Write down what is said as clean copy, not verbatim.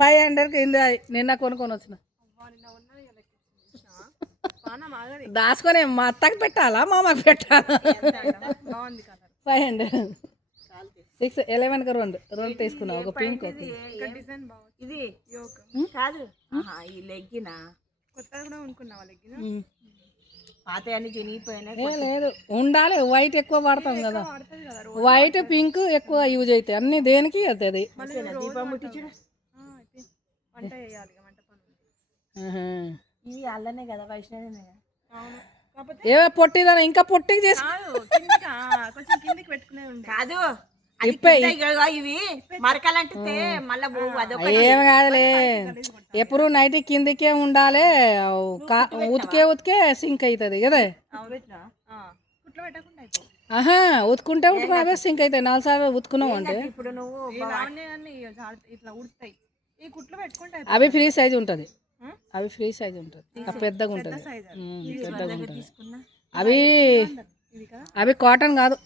500 కింద నిన్న కొనుక్కొని వచ్చిన దాచుకొని మా అత్తకి పెట్టాలా మా అమ్మకి పెట్టాలా 500 6 11కి రెండు తీసుకున్నావు ఒక పింక్ ఇది కాదు ఈ లెగ్గిన కొత్తగా కూడా కొనుక్కున్నావా లెగ్గిన పాత అన్ని చినిగిపోయినాయి లేదు ఉండాలి వైట్ ఎక్కువ వాడతాం కదా వైట్ పింక్ ఎక్కువ యూజ్ అవుతాయి అన్ని దేనికి అది దీపం ముట్టించుడు వంట చేయాలి వంట పని ఇవి అల్లనే కదా వైష్ణవేనే కదా ఏవో పొట్టిదాన ఇంకా పొట్టికి చేసి కొంచెం కిందికి పెట్టుకునే కాదు ఇవి మరకలంటే మళ్ళీ ఏమి కాదులే ఎప్పుడు నైట్ కిందికే ఉండాలి ఉతికే సింక్ అవుతుంది కదా ఆహా ఉతుకుంటే ఉతుకున్నా సింక్ అవుతాయి 4 సార్లు ఉతుకున్నావు అంటే ఇప్పుడు నువ్వు ఇట్లా ఉడుతాయి ఈ కుట్లు పెట్టుకుంటే అవి ఫ్రీ సైజ్ ఉంటుంది అవి ఫ్రీ సైజ్ ఉంటుంది పెద్దగా ఉంటుంది పెద్దగా ఉంటుంది అవి కాటన్ కాదు